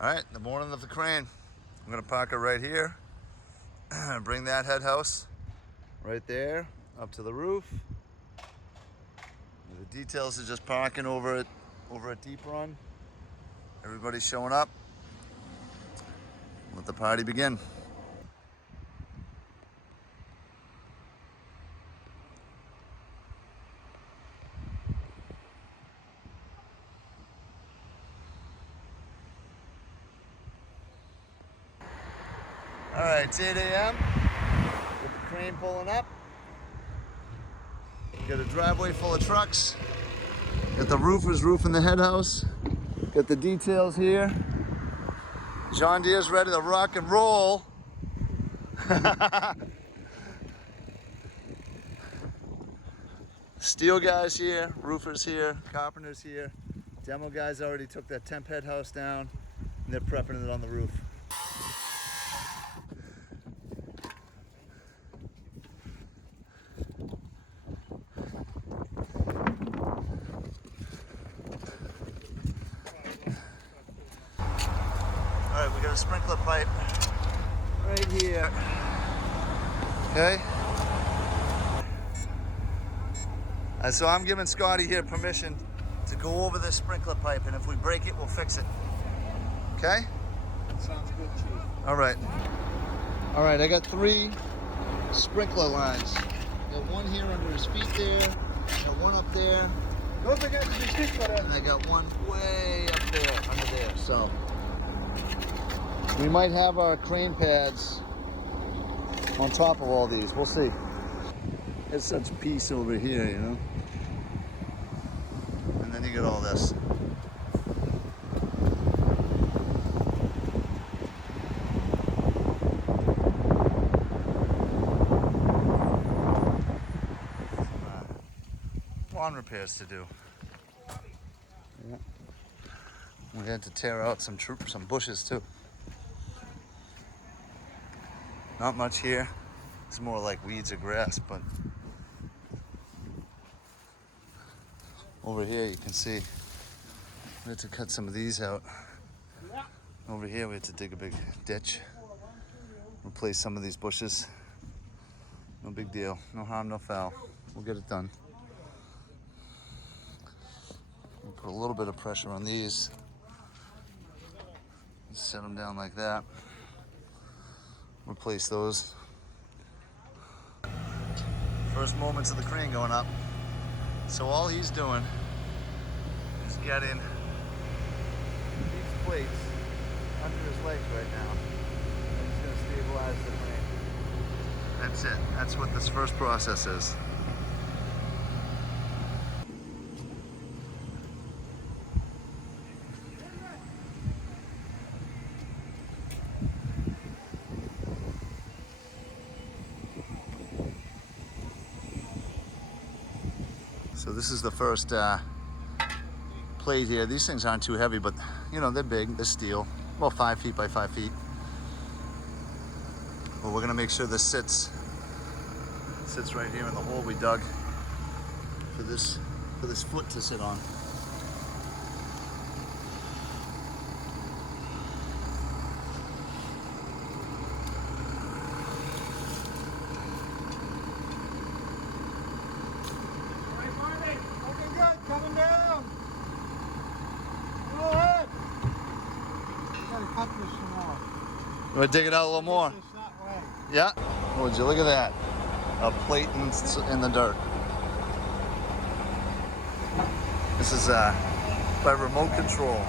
All right, the morning of the crane. I'm gonna park it right here. Bring that head house right there up to the roof. The details are just parking over at Deep Run. Everybody's showing up. Let the party begin. All right, it's 8 a.m. Get the crane pulling up. Got a driveway full of trucks. Got the roofers roofing the head house. Got the details here. John Deere's ready to rock and roll. Steel guys here, roofers here, carpenters here. Demo guys already took that temp head house down and they're prepping it on the roof. All right, we got a sprinkler pipe right here. Okay. So I'm giving Scotty here permission to go over this sprinkler pipe, and if we break it, we'll fix it. Okay? Sounds good, Chief. All right. All right, I got 3 sprinkler lines. Got one here under his feet there. Got one up there. Don't forget to stick for that. And I got one way up there, under there. So we might have our crane pads on top of all these. We'll see. It's such peace over here, you know? And then you get all this. Lawn repairs to do. Yeah. We had to tear out some bushes too. Not much here. It's more like weeds or grass, but over here you can see we had to cut some of these out. Over here we had to dig a big ditch, replace some of these bushes. No big deal, no harm, no foul. We'll get it done. We'll put a little bit of pressure on these. Set them down like that. Replace those. First moments of the crane going up. So all he's doing is getting these plates under his legs right now. And he's going to stabilize the crane. That's it. That's what this first process is. So this is the first plate here. These things aren't too heavy, but you know, they're big, they're steel. Well, 5 feet by 5 feet. But we're gonna make sure this sits right here in the hole we dug for this foot to sit on. Coming down. Go ahead. You gotta cut this some more. You wanna dig it out a little more? It's not right. Yeah? Would you look at that? A plate in the dirt. This is by remote control.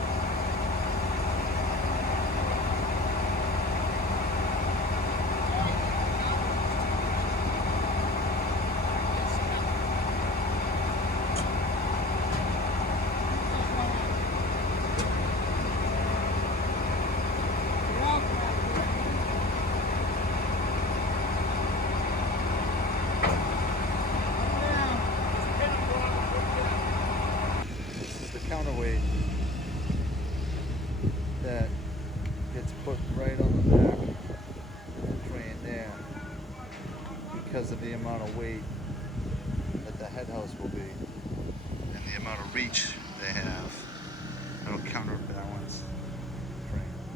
Counterweight that gets put right on the back of the crane there because of the amount of weight that the head house will be and the amount of reach they have. It'll counterbalance the crane.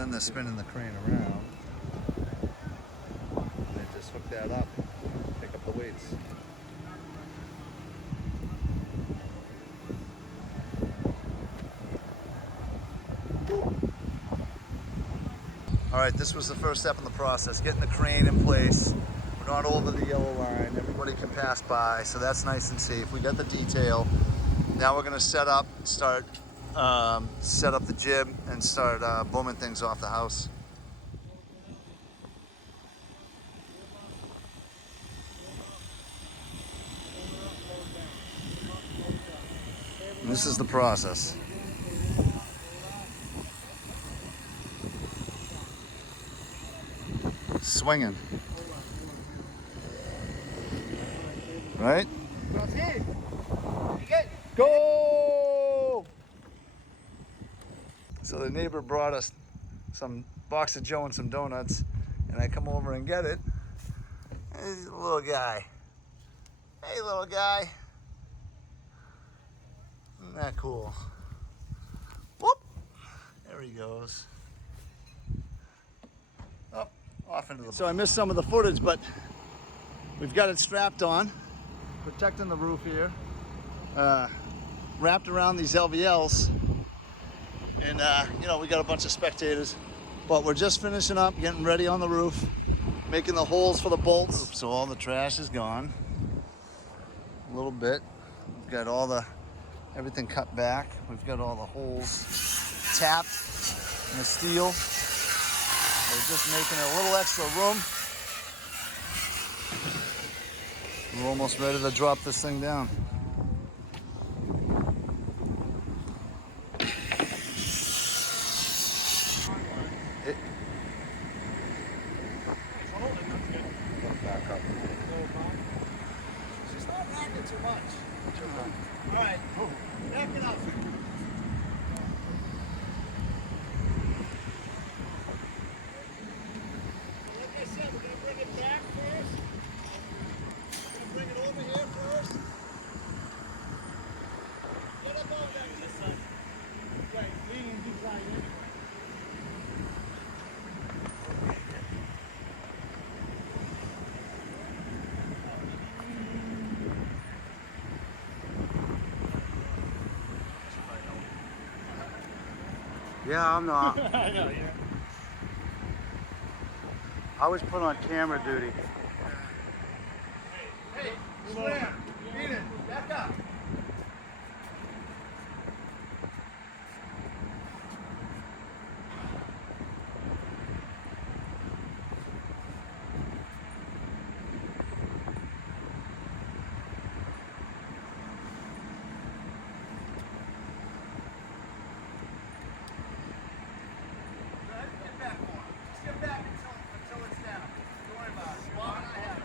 then they're spinning the crane around. They just hook that up, pick up the weights. All right, this was the first step in the process, getting the crane in place. We're not over the yellow line. Everybody can pass by, so that's nice and safe. We got the detail. Now we're gonna set up the jib and start booming things off the house. And this is the process. Swinging. Right? Go! So the neighbor brought us some box of Joe and some donuts, and I come over and get it. He's a little guy. Hey, little guy. Isn't that cool? Whoop! There he goes. Oh, off into the... So I missed some of the footage, but we've got it strapped on, protecting the roof here, wrapped around these LVLs, and you know, we got a bunch of spectators, but we're just finishing up, getting ready on the roof, making the holes for the bolts. So all the trash is gone, a little bit. We've got everything cut back. We've got all the holes tapped in the steel. We're just making a little extra room. We're almost ready to drop this thing down. Back up. She's not rocking too much. All right, back it up. Like I said, we're going to bring it back first. We're going to bring it over here first. Get up over there this side. Right, leaning this side anyway. Yeah, I'm not. I know, yeah. I was put on camera duty. Hey, swim. Beat it. Back up. Get back more. Just get back until it's down. Don't worry about it. Walk ahead.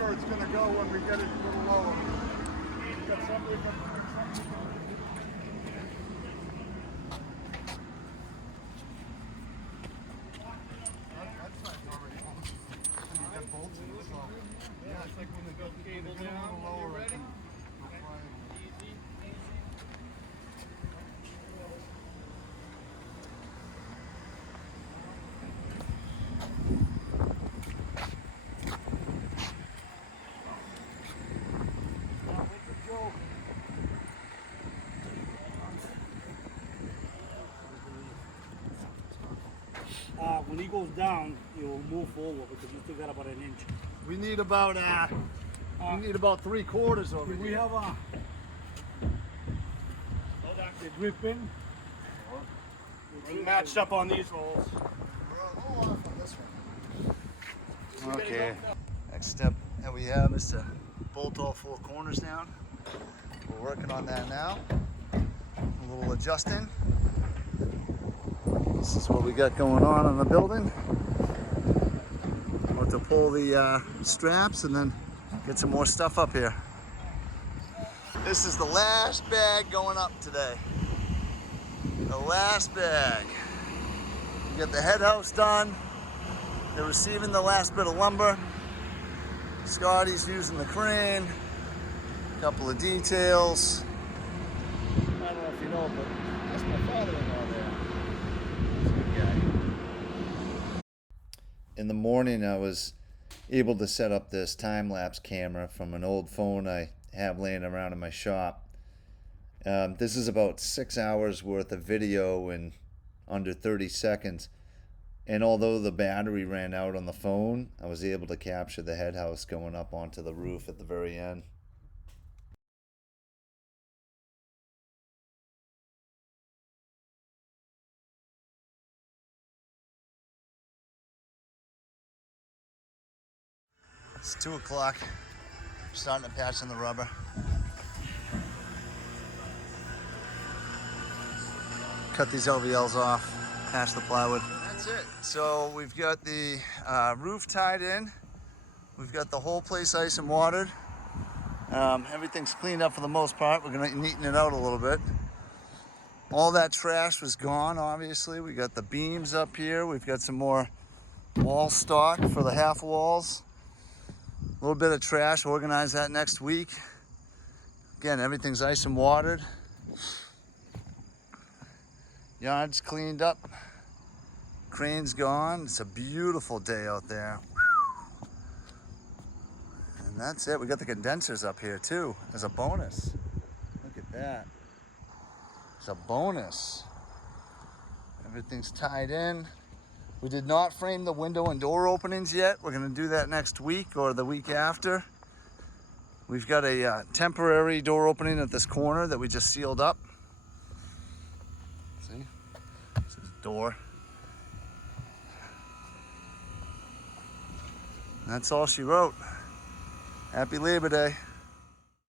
sure it's gonna go when we get it a little lower. We got somebody that side's already on. You got bolts in it, so yeah, it's like when they get a little lower. Ready? Easy. When he goes down, you'll move forward because you still got about an inch. We need about 3/4 over We here. have the drip in. We're matched up on these holes. We're a little off on this one. Okay. Next step that we have is to bolt all 4 corners down. We're working on that now. A little adjusting. This is what we got going on the building. About to pull the straps and then get some more stuff up here. This is the last bag going up today. The last bag. We got the head house done. They're receiving the last bit of lumber. Scotty's using the crane. A couple of details. I don't know if you know, but that's my father-in-law there. He's a good guy. In the morning, I was able to set up this time-lapse camera from an old phone I have laying around in my shop. This is about 6 hours worth of video in under 30 seconds. And although the battery ran out on the phone, I was able to capture the head house going up onto the roof at the very end. It's 2 o'clock. Starting to patch in the rubber. Cut these LVLs off, patch the plywood. That's it. So we've got the roof tied in. We've got the whole place ice and watered. Everything's cleaned up for the most part. We're gonna neaten it out a little bit. All that trash was gone, obviously. We got the beams up here. We've got some more wall stock for the half walls. A little bit of trash, organize that next week. Again, everything's ice and watered. Yard's cleaned up. Crane's gone. It's a beautiful day out there. And that's it. We got the condensers up here too as a bonus. Look at that. It's a bonus. Everything's tied in. We did not frame the window and door openings yet. We're gonna do that next week or the week after. We've got a temporary door opening at this corner that we just sealed up. See? This is a door. That's all she wrote. Happy Labor Day.